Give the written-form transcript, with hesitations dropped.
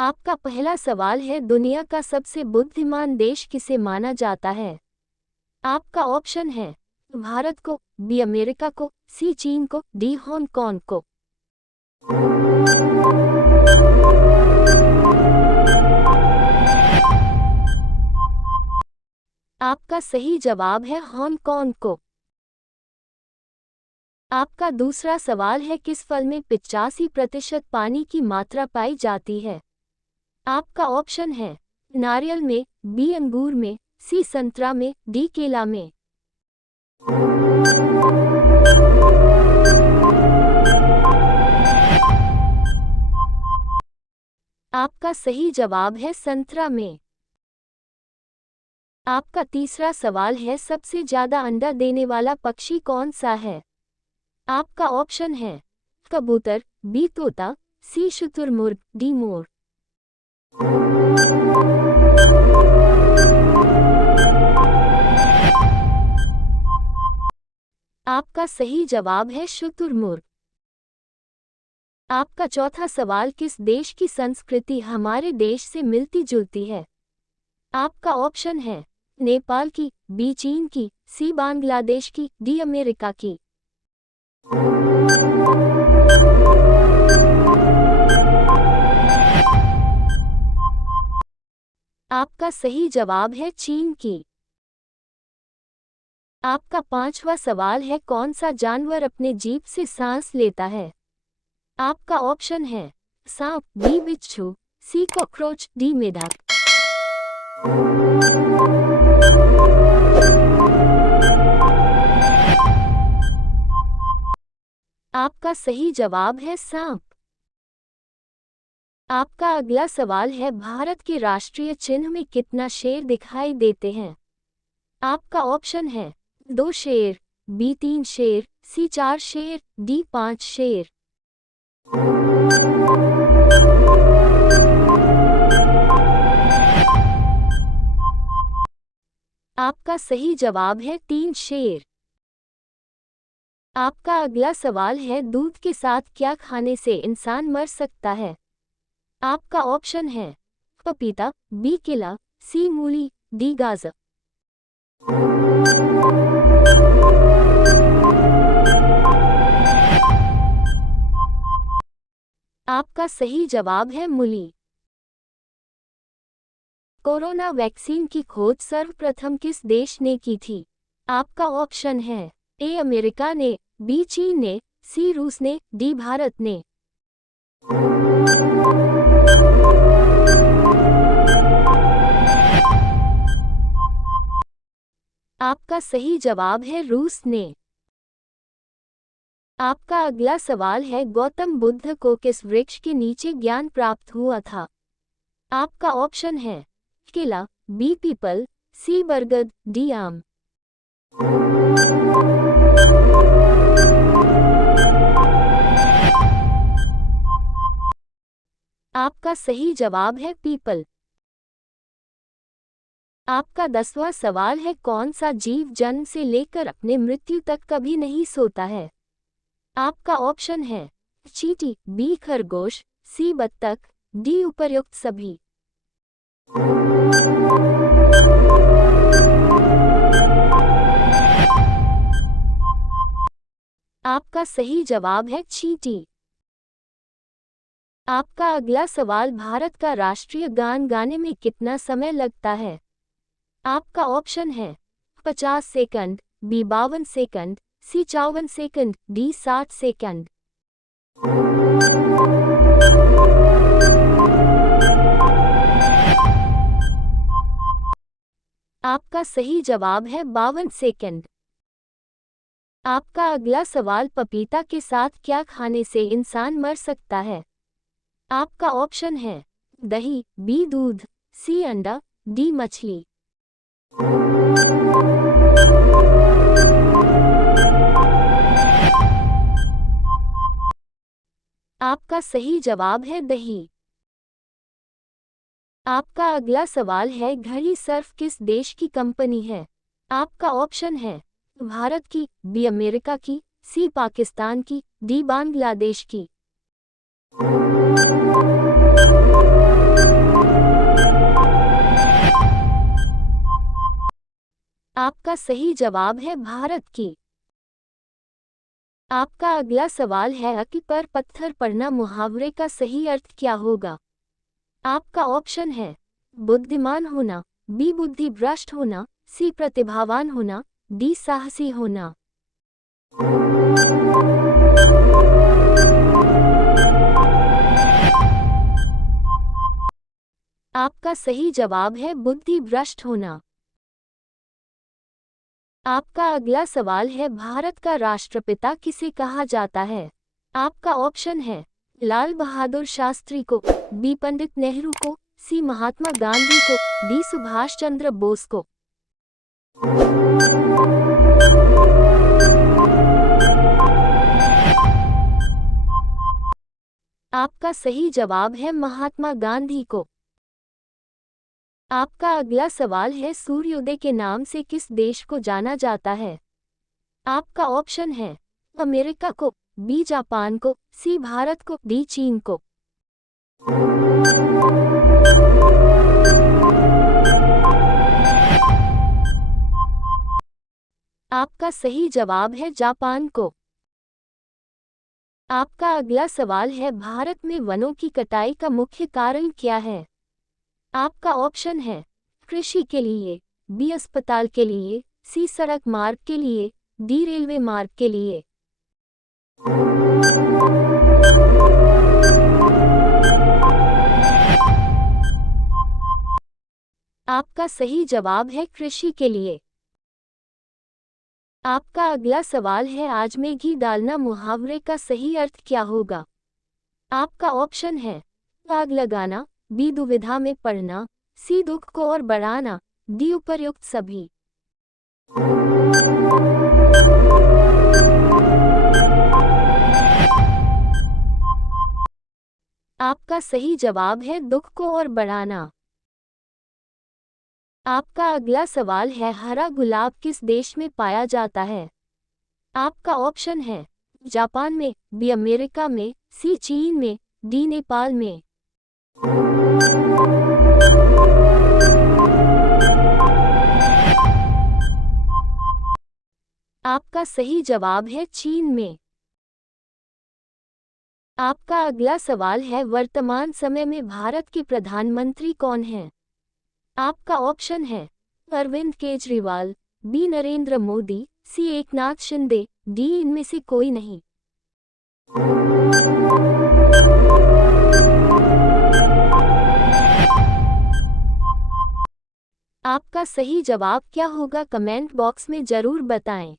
आपका पहला सवाल है, दुनिया का सबसे बुद्धिमान देश किसे माना जाता है? आपका ऑप्शन है भारत को, बी अमेरिका को, सी चीन को, डी हांगकांग को। आपका सही जवाब है हांगकांग को। आपका दूसरा सवाल है, किस फल में 85% पानी की मात्रा पाई जाती है? आपका ऑप्शन है नारियल में, बी अंगूर में, सी संतरा में, डी केला में। आपका सही जवाब है संतरा में। आपका तीसरा सवाल है, सबसे ज्यादा अंडा देने वाला पक्षी कौन सा है? आपका ऑप्शन है कबूतर, बी तोता, सी शुतुरमुर्ग, डी मोर। आपका सही जवाब है शुतुरमुर्ग। आपका चौथा सवाल, किस देश की संस्कृति हमारे देश से मिलती जुलती है? आपका ऑप्शन है नेपाल की, बी चीन की, सी बांग्लादेश की, डी अमेरिका की। आपका सही जवाब है चीन की। आपका पांचवा सवाल है, कौन सा जानवर अपने जीभ से सांस लेता है? आपका ऑप्शन है सांप, बी बिच्छू, सी कॉकरोच, डी मेढक। आपका सही जवाब है सांप। आपका अगला सवाल है, भारत के राष्ट्रीय चिन्ह में कितना शेर दिखाई देते हैं? आपका ऑप्शन है 2 शेर, बी 3 शेर, सी 4 शेर, डी 5 शेर। आपका सही जवाब है 3 शेर। आपका अगला सवाल है, दूध के साथ क्या खाने से इंसान मर सकता है? आपका ऑप्शन है पपीता, बी केला, सी मूली, डी गाजर। आपका सही जवाब है मूली। कोरोना वैक्सीन की खोज सर्वप्रथम किस देश ने की थी? आपका ऑप्शन है ए अमेरिका ने, बी चीन ने, सी रूस ने, डी भारत ने। आपका सही जवाब है रूस ने। आपका अगला सवाल है, गौतम बुद्ध को किस वृक्ष के नीचे ज्ञान प्राप्त हुआ था? आपका ऑप्शन है केला, बी पीपल, सी बरगद, डी आम। आपका सही जवाब है पीपल। आपका 10वां सवाल है, कौन सा जीव जन्म से लेकर अपने मृत्यु तक कभी नहीं सोता है? आपका ऑप्शन है चींटी, बी खरगोश, सी बत्तख, डी उपर्युक्त सभी। आपका सही जवाब है चींटी। आपका अगला सवाल, भारत का राष्ट्रीय गान गाने में कितना समय लगता है? आपका ऑप्शन है 50 सेकंड, बी 52 सेकंड, सी 54 सेकंड, डी 60 सेकंड। आपका सही जवाब है 52 सेकंड। आपका अगला सवाल, पपीता के साथ क्या खाने से इंसान मर सकता है? आपका ऑप्शन है दही, बी दूध, सी अंडा, डी मछली। आपका सही जवाब है दही। आपका अगला सवाल है, घड़ी सर्फ किस देश की कंपनी है? आपका ऑप्शन है भारत की, बी अमेरिका की, सी पाकिस्तान की, डी बांग्लादेश की। आपका सही जवाब है भारत की। आपका अगला सवाल है अकी पर पत्थर पड़ना मुहावरे का सही अर्थ क्या होगा? आपका ऑप्शन है बुद्धिमान होना, बी बुद्धि भ्रष्ट होना, सी प्रतिभावान होना, डी साहसी होना। आपका सही जवाब है बुद्धि भ्रष्ट होना। आपका अगला सवाल है भारत का राष्ट्रपिता किसे कहा जाता है? आपका ऑप्शन है लाल बहादुर शास्त्री को, बी पंडित नेहरू को, सी महात्मा गांधी को, डी सुभाष चंद्र बोस को। आपका सही जवाब है महात्मा गांधी को। आपका अगला सवाल है सूर्योदय के नाम से किस देश को जाना जाता है? आपका ऑप्शन है अमेरिका को, बी जापान को, सी भारत को, डी चीन को। आपका सही जवाब है जापान को। आपका अगला सवाल है भारत में वनों की कटाई का मुख्य कारण क्या है? आपका ऑप्शन है कृषि के लिए, बी अस्पताल के लिए, सी सड़क मार्ग के लिए, डी रेलवे मार्ग के लिए। आपका सही जवाब है कृषि के लिए। आपका अगला सवाल है आज में घी डालना मुहावरे का सही अर्थ क्या होगा? आपका ऑप्शन है आग लगाना, बी दुविधा में पड़ना, सी दुख को और बढ़ाना, डी उपर्युक्त सभी। आपका सही जवाब है दुख को और बढ़ाना। आपका अगला सवाल है हरा गुलाब किस देश में पाया जाता है? आपका ऑप्शन है जापान में, बी अमेरिका में, सी चीन में, डी नेपाल में। आपका सही जवाब है चीन में। आपका अगला सवाल है वर्तमान समय में भारत के प्रधानमंत्री कौन हैं? आपका ऑप्शन है अरविंद केजरीवाल, बी नरेंद्र मोदी, सी एकनाथ शिंदे, डी इनमें से कोई नहीं। आपका सही जवाब क्या होगा कमेंट बॉक्स में जरूर बताएं।